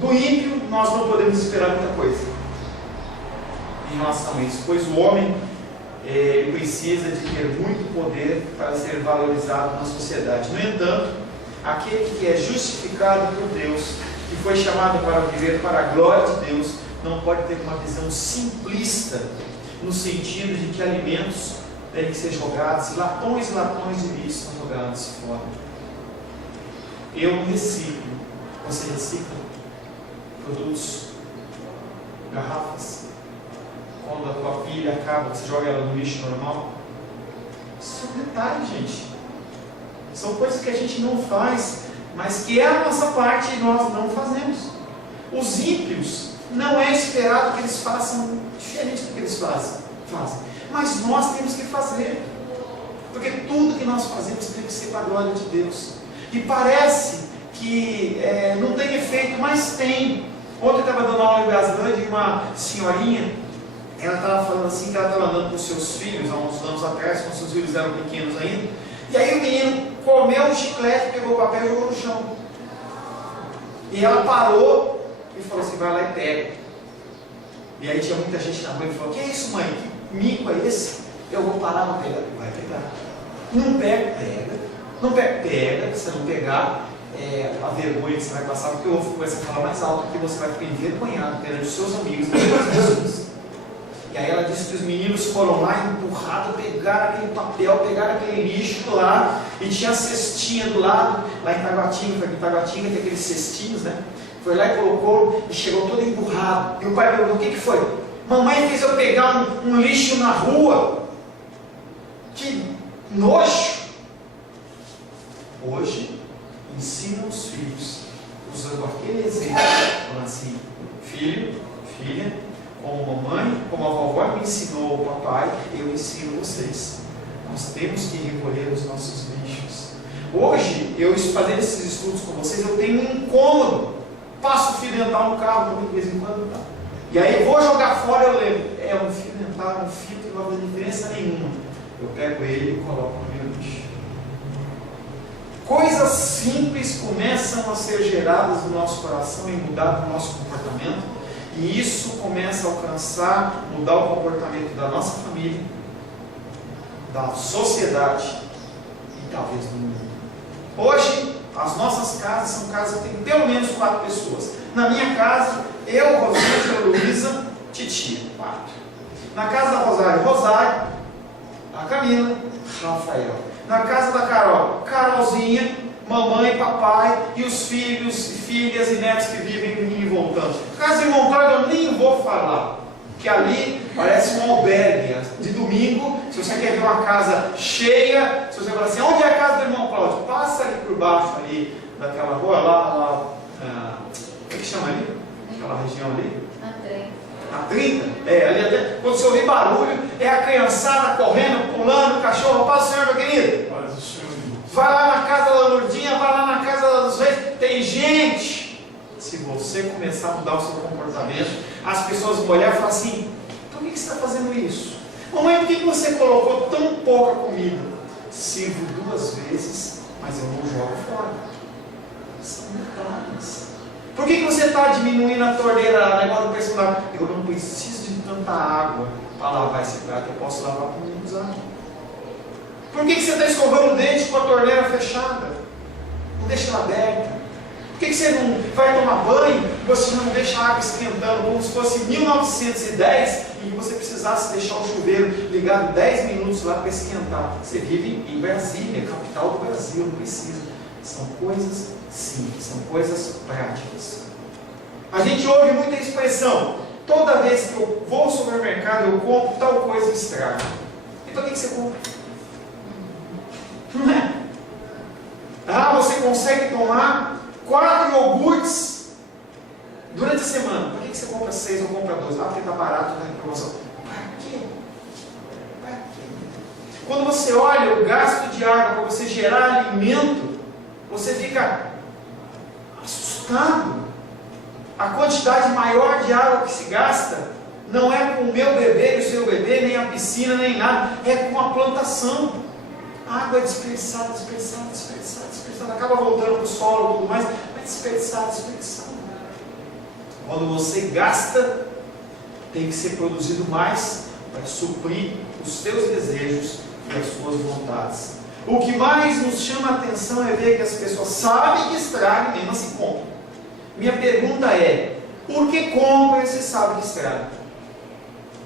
Do ímpio, nós não podemos esperar muita coisa em relação a isso, pois o homem precisa de ter muito poder para ser valorizado na sociedade. No entanto, aquele que é justificado por Deus, que foi chamado para viver para a glória de Deus, não pode ter uma visão simplista, no sentido de que alimentos têm que ser jogados, latões e latões de lixo são jogados fora. Eu reciclo, você recicla produtos, garrafas. Quando a tua pilha acaba, você joga ela no lixo normal. Isso é um detalhe, gente. São coisas que a gente não faz, mas que é a nossa parte e nós não fazemos. Os ímpios, não é esperado que eles façam diferente do que eles fazem. Mas nós temos que fazer. Porque tudo que nós fazemos tem que ser para a glória de Deus. E parece que não tem efeito, mas tem. Ontem eu estava dando aula em Brasilândia e uma senhorinha, ela estava falando assim que ela estava andando com seus filhos há uns anos atrás, quando seus filhos eram pequenos ainda, e aí o menino comeu um chiclete, pegou o papel e jogou no chão. E ela parou e falou assim, vai lá e pega. E aí tinha muita gente na rua e falou, que é isso, mãe? Que mico é esse? Eu vou parar, não pegar. Vai pegar. Não pega, pega. Não pega, pega. Se não pegar, a vergonha que você vai passar, porque o ovo começa a falar mais alto, porque você vai ficar envergonhado perante os seus amigos e as pessoas. E aí ela disse que os meninos foram lá, empurrados, pegaram aquele papel, pegaram aquele lixo lá, e tinha a cestinha do lado, lá em Taguatinga tem aqueles cestinhos, né? Foi lá e colocou, e chegou todo emburrado. E o pai perguntou, o que foi? Mamãe fez eu pegar um lixo na rua. Que nojo! Hoje, ensinam os filhos, usando aquele exemplo, falando assim, filho, filha, como mamãe, como a vovó me ensinou o papai, eu ensino vocês. Nós temos que recolher os nossos lixos. Hoje, eu fazendo esses estudos com vocês, eu tenho um incômodo. Passo o fio dental no carro também de vez em quando, tá? E aí eu vou jogar fora, eu lembro, um fio dental, um fio que não vai fazer diferença nenhuma. Eu pego ele e coloco no meu lixo. Coisas simples começam a ser geradas no nosso coração e mudar o nosso comportamento, e isso começa a alcançar, mudar o comportamento da nossa família, da sociedade e talvez do mundo. Hoje, as nossas casas são casas que tem pelo menos 4 pessoas. Na minha casa, eu, Rosângela, Luísa, Titia, 4. Na casa da Rosário, a Camila, Rafael. Na casa da Carol, Carolzinha, mamãe, papai e os filhos, filhas e netos que vivem indo e voltando. Casa do irmão Cláudio eu nem vou falar, que ali parece um albergue. De domingo, se você quer ver uma casa cheia, se você falar assim, onde é a casa do irmão Cláudio? Passa ali por baixo, ali, daquela rua, lá, o que chama ali? Aquela região ali? A 30? Ali até, quando você ouvir barulho, é a criançada correndo, pulando, cachorro, paz do Senhor, meu querido. Paz do Senhor. Vai lá na casa da Lourdinha, vai lá na casa dos Reis, tem gente. Se você começar a mudar o seu comportamento, as pessoas vão olhar e falar assim, por que você está fazendo isso? Mamãe, por que você colocou tão pouca comida? Sirvo 2 vezes, mas eu não jogo fora. São detalhes. Por que você está diminuindo a torneira, negócio do personagem? Eu não preciso de tanta água para lavar esse prato, eu posso lavar com menos água. Por que você está escovando o dente com a torneira fechada? Não deixa ela aberta. Por que você não vai tomar banho e você não deixa a água esquentando como se fosse 1910 e você precisasse deixar o chuveiro ligado 10 minutos lá para esquentar? Você vive em Brasília, capital do Brasil, não precisa. São coisas simples, são coisas práticas. A gente ouve muita expressão: toda vez que eu vou ao supermercado, eu compro tal coisa e estraga. Então o que você compra? Não é? Ah, você consegue tomar 4 iogurtes durante a semana. Por que você compra 6 ou compra 2? Ah, porque está barato, está em promoção. Para quê? Para quê? Quando você olha o gasto de água para você gerar alimento, você fica assustado. A quantidade maior de água que se gasta não é com o meu bebê e o seu bebê, nem a piscina, nem nada, é com a plantação. A água é dispersada, acaba voltando para o solo e tudo mais, mas dispersada. Quando você gasta, tem que ser produzido mais para suprir os seus desejos e as suas vontades. O que mais nos chama a atenção é ver que as pessoas sabem que estraga e mesmo assim compram. Minha pergunta é: por que compra se sabe que estraga?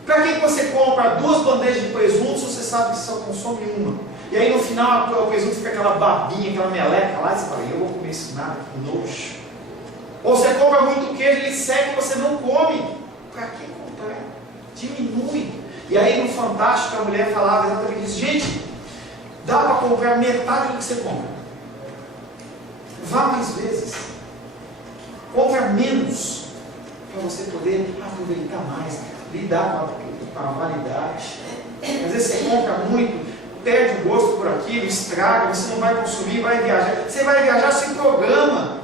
Para que você compra 2 bandejas de presunto se você sabe que só consome uma? E aí no final o presunto fica aquela babinha, aquela meleca lá, e você fala: eu vou comer isso nada, que nojo. Ou você compra muito queijo, ele seca e você não come. Para que comprar? Diminui. E aí no Fantástico a mulher falava exatamente isso: gente, dá para comprar metade do que você compra. Vá mais vezes. Compra menos, para você poder aproveitar mais, lidar com a validade. Às vezes você compra muito, perde o gosto por aquilo, estraga, você não vai consumir, vai viajar. Você vai viajar, se programa.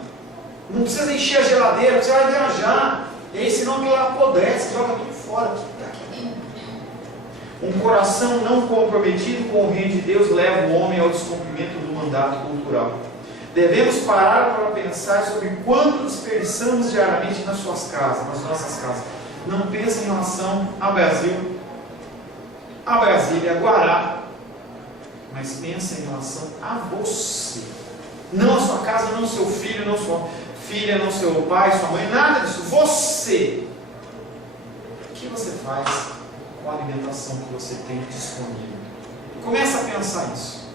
Não precisa encher a geladeira, você vai viajar. E aí senão aquilo apodrece, joga tudo fora. Um coração não comprometido com o reino de Deus leva o homem ao descumprimento do mandato cultural. Devemos parar para pensar sobre quanto desperdiçamos diariamente nas suas casas, nas nossas casas. Não pense em relação ao Brasil, a Brasília, a Guará, mas pense em relação a você. Não a sua casa, não o seu filho, não sua filha, não seu pai, sua mãe, nada disso. Você. O que você faz com a alimentação que você tem disponível? Começa a pensar nisso.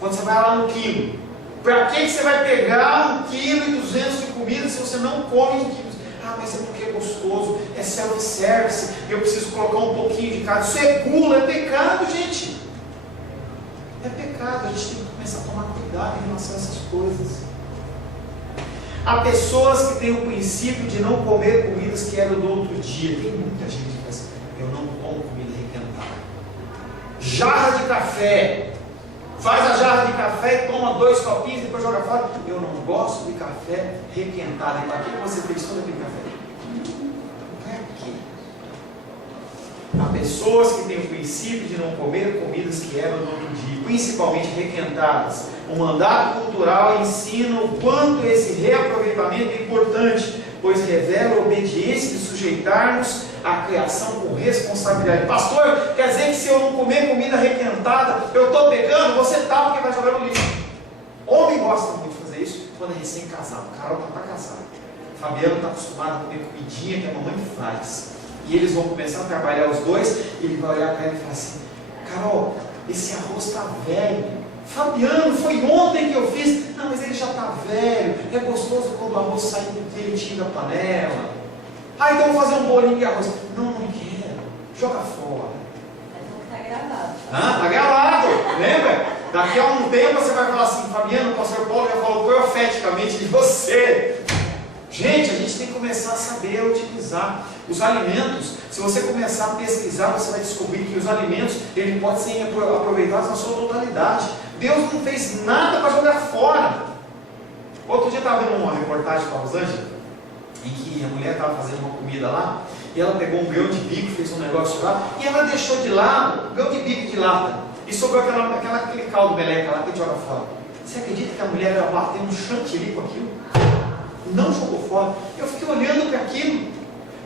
Quando você vai lá no quilo, para que você vai pegar 1,2 kg de comida se você não come 1 kg? Ah, mas é porque é gostoso, é self-service, eu preciso colocar um pouquinho de cada. Isso é gula, é pecado, gente. É pecado, a gente tem que começar a tomar cuidado em relação a essas coisas. Há pessoas que têm o princípio de não comer comidas que eram do outro dia. Tem muita gente que fala assim: eu não como comida requentada. Jarra de café. Faz a jarra de café e toma 2 copinhos e depois joga fora. Eu não gosto de café requentado. E para que você fez todo aquele café? Para quê? Há pessoas que têm o princípio de não comer comidas que eram do outro dia, principalmente requentadas. O mandato cultural ensina o quanto esse reaproveitamento é importante, pois revela a obediência de sujeitarmos a criação com responsabilidade. Pastor, quer dizer que se eu não comer comida requentada, eu estou pecando? Você está, porque vai jogar no lixo. Homem gosta muito de fazer isso quando é recém-casado. Carol está para casar. Fabiano está acostumado a comer comidinha que a mamãe faz. E eles vão começar a trabalhar os dois, e ele vai olhar para ela e falar assim: Carol, esse arroz está velho. Fabiano, foi ontem que eu fiz. Não, mas ele já está velho. É gostoso quando o arroz sai direitinho da panela. Ah, então vou fazer um bolinho de arroz. Não quero. Joga fora. Está gravado. Está gravado. Lembra? Daqui a um tempo você vai falar assim: Fabiano, o pastor Paulo já falou profeticamente de você. Gente, a gente tem que começar a saber utilizar os alimentos. Se você começar a pesquisar, você vai descobrir que os alimentos eles podem ser aproveitados na sua totalidade. Deus não fez nada para jogar fora. Outro dia eu estava vendo uma reportagem com a Rosângela, em que a mulher estava fazendo uma comida lá, e ela pegou um grão de bico, fez um negócio lá, e ela deixou de lado, grão de bico de lata, e sobrou aquele caldo meleca lá que joga fora. Você acredita que a mulher ia bater um chantilly com aquilo? Não jogou fora. Eu fiquei olhando para aquilo,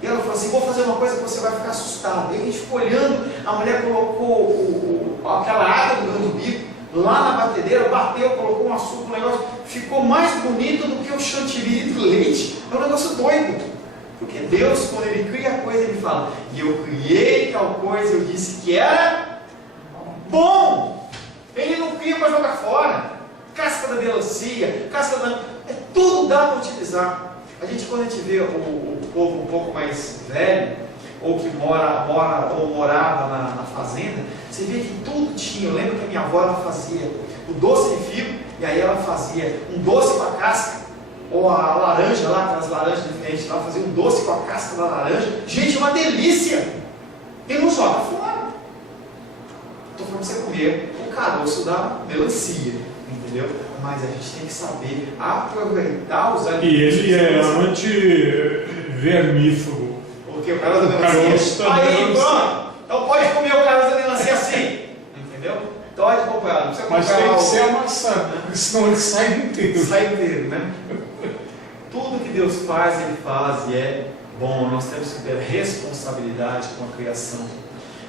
e ela falou assim: vou fazer uma coisa que você vai ficar assustado. E a gente ficou olhando, a mulher colocou aquela água do grão de bico lá na batedeira, bateu, colocou um açúcar, um negócio, ficou mais bonito do que o chantilly do leite. É um negócio doido. Porque Deus, quando Ele cria a coisa, Ele fala: e eu criei tal coisa, eu disse que era bom. Ele não cria para jogar fora. casca da melancia, tudo dá para utilizar. Quando a gente vê o povo um pouco mais velho, ou que morava na fazenda, você vê que tudo tinha. Eu lembro que a minha avó ela fazia o doce de fio, e aí ela fazia um doce com a casca, ou a laranja lá, aquelas laranjas diferentes lá, fazia um doce com a casca da laranja. Gente, uma delícia! E não joga fora. Estou falando para você comer o caroço da melancia, entendeu? Mas a gente tem que saber aproveitar os alimentos. E ele é anti-vermífugo. Porque o caroço da melancia. Aí, pronto! Então pode comer o caroço da melancia assim, entendeu? Pode comprar, não precisa comprar. Mas tem que ser amassado, né? Porque senão ele sai inteiro. Sai inteiro, né? Tudo que Deus faz, Ele faz e é bom. Nós temos que ter responsabilidade com a criação.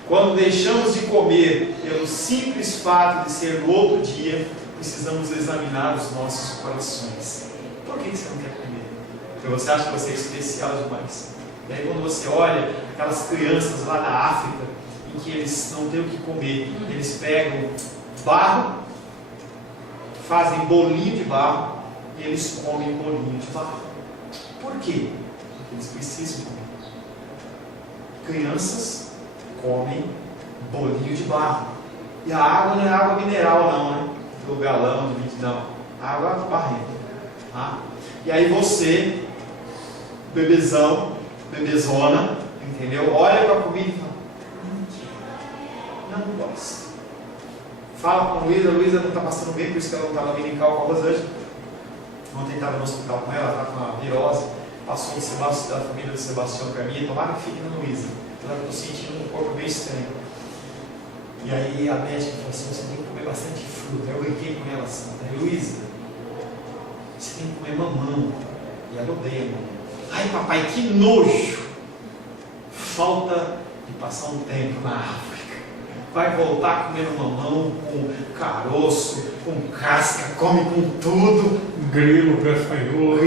Quando deixamos de comer pelo simples fato de ser no outro dia, precisamos examinar os nossos corações. Por que você não quer comer? Porque você acha que você é especial demais. E aí quando você olha aquelas crianças lá na África, em que eles não têm o que comer, eles pegam barro, fazem bolinho de barro, e eles comem bolinho de barro. Por quê? Porque eles precisam comer. Crianças comem bolinho de barro. E a água não é água mineral não, né? Do galão, do litro, não. Água barrenta. Tá? E aí você, bebezão, bebezona, entendeu? Olha para a comida e fala, não gosto. Fala com a Luísa não está passando bem, por isso que ela não estava vindo em cal com a Rosângela. Ontem estava no hospital com ela está com uma virose, passou o Sebastião, da família do Sebastião para mim, tomara que fique na Luísa. Eu estou sentindo um corpo bem estranho. E aí a médica falou assim, você tem que comer bastante fruta. Eu brinquei com ela assim, Luísa, você tem que comer mamão. E ela odeia mamão. Ai papai, que nojo! Falta de passar um tempo na África. Vai voltar comendo mamão com caroço, com casca, come com tudo. Grilo, gafanhoto.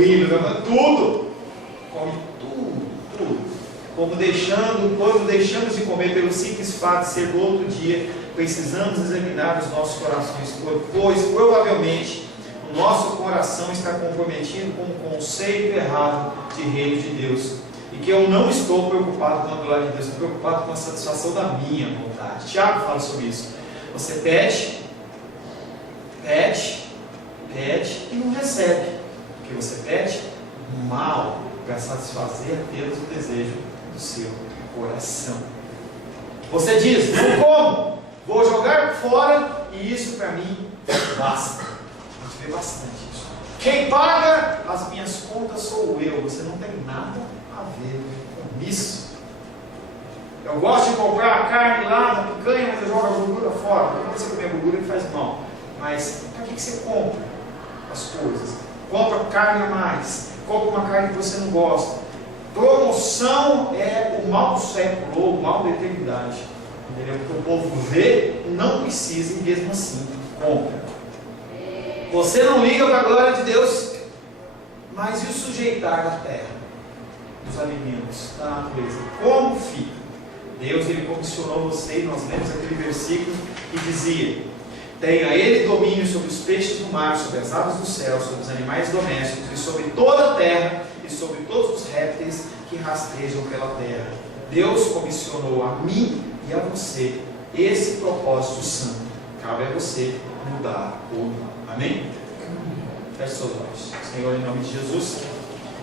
Tudo. Come tudo. Quando deixamos de comer pelo simples fato de ser do outro dia, precisamos examinar os nossos corações, pois provavelmente o nosso coração está comprometido com um conceito errado de reino de Deus. E que eu não estou preocupado com a glória de Deus, estou preocupado com a satisfação da minha vontade. Tiago fala sobre isso. Você pede e não recebe. Porque você pede mal para satisfazer apenas o desejo do seu coração. Você diz, não como, vou jogar fora e isso para mim basta. A gente vê bastante isso. Quem paga as minhas contas sou eu. Você não tem nada a ver com isso. Eu gosto de comprar a carne lá na picanha, mas eu jogo a gordura fora. Porque você comer a gordura que faz mal. Mas para que você compra as coisas? Compra carne a mais. Compra uma carne que você não gosta. Promoção é o mal do século, ou o mal da eternidade. Entendeu? Porque o povo vê, não precisa e mesmo assim compra. Você não liga para a glória de Deus, mas e o sujeitar da terra, dos alimentos, da natureza? Como fica? Deus ele comissionou você, e nós lemos aquele versículo que dizia: tenha ele domínio sobre os peixes do mar, sobre as aves do céu, sobre os animais domésticos e sobre toda a terra e sobre todos os répteis que rastejam pela terra. Deus comissionou a mim e a você esse propósito santo. Cabe a você mudar ou não. Amém? Feche seus olhos. Senhor, em nome de Jesus,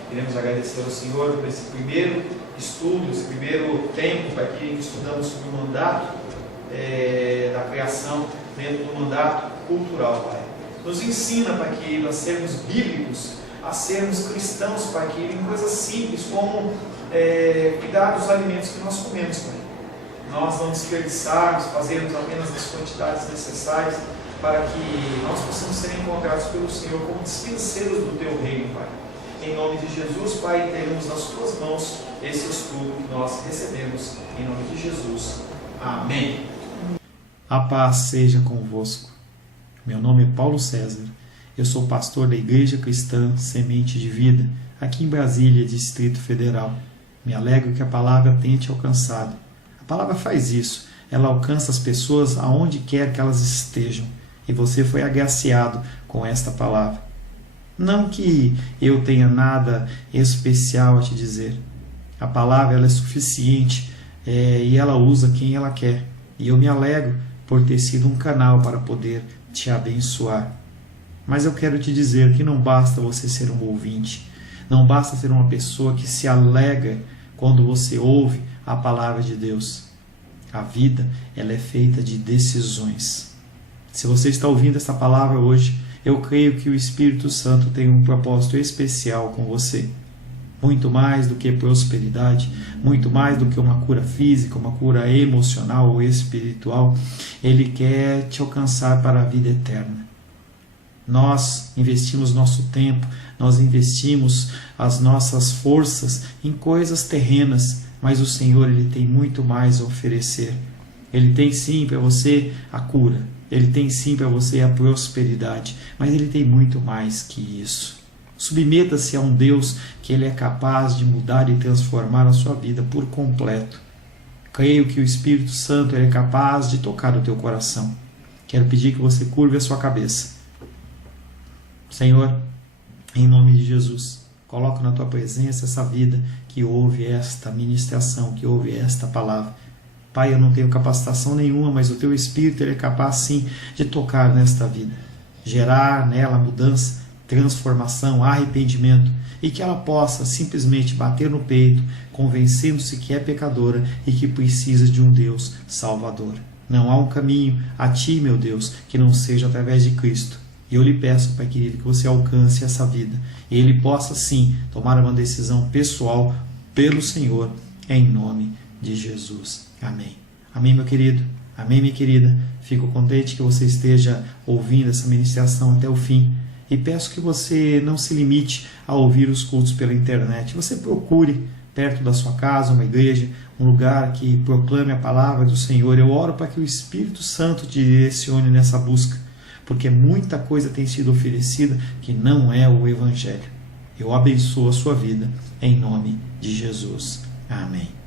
queremos agradecer ao Senhor por esse primeiro estudo, esse primeiro tempo para que estudamos sobre o mandato da criação dentro do mandato cultural, Pai. Nos ensina para que nós sermos bíblicos, a sermos cristãos, Pai, que em coisas simples como cuidar dos alimentos que nós comemos, Pai. Nós não desperdiçarmos, fazermos apenas as quantidades necessárias para que nós possamos ser encontrados pelo Senhor como dispenseiros do Teu reino, Pai. Em nome de Jesus, Pai, teremos nas Tuas mãos esse estudo que nós recebemos. Em nome de Jesus. Amém. A paz seja convosco. Meu nome é Paulo César. Eu sou pastor da Igreja Cristã Semente de Vida, aqui em Brasília, Distrito Federal. Me alegro que a palavra tenha te alcançado. A palavra faz isso. Ela alcança as pessoas aonde quer que elas estejam. e você foi agraciado com esta palavra. Não que eu tenha nada especial a te dizer. A palavra ela é suficiente e ela usa quem ela quer. E eu me alegro por ter sido um canal para poder te abençoar. Mas eu quero te dizer que não basta você ser um ouvinte. Não basta ser uma pessoa que se alegra quando você ouve a palavra de Deus. A vida ela é feita de decisões. Se você está ouvindo esta palavra hoje, eu creio que o Espírito Santo tem um propósito especial com você. Muito mais do que prosperidade, muito mais do que uma cura física, uma cura emocional ou espiritual, Ele quer te alcançar para a vida eterna. Nós investimos nosso tempo, nós investimos as nossas forças em coisas terrenas, mas o Senhor ele tem muito mais a oferecer. Ele tem sim para você a cura, Ele tem sim para você a prosperidade, mas Ele tem muito mais que isso. Submeta-se a um Deus que Ele é capaz de mudar e transformar a sua vida por completo. Creio que o Espírito Santo ele é capaz de tocar o teu coração. Quero pedir que você curve a sua cabeça. Senhor, em nome de Jesus, coloco na tua presença essa vida que ouve esta ministração, que ouve esta palavra. Pai, eu não tenho capacitação nenhuma, mas o teu Espírito ele é capaz sim de tocar nesta vida, gerar nela mudança, transformação, arrependimento, e que ela possa simplesmente bater no peito, convencendo-se que é pecadora e que precisa de um Deus salvador. Não há um caminho a ti, meu Deus, que não seja através de Cristo. E eu lhe peço, Pai querido, que você alcance essa vida e ele possa sim tomar uma decisão pessoal pelo Senhor, em nome de Jesus. Amém. Amém, meu querido. Amém, minha querida. Fico contente que você esteja ouvindo essa ministração até o fim. E peço que você não se limite a ouvir os cultos pela internet. Você procure perto da sua casa uma igreja, um lugar que proclame a palavra do Senhor. Eu oro para que o Espírito Santo te direcione nessa busca, porque muita coisa tem sido oferecida que não é o Evangelho. Eu abençoo a sua vida em nome de Jesus. Amém.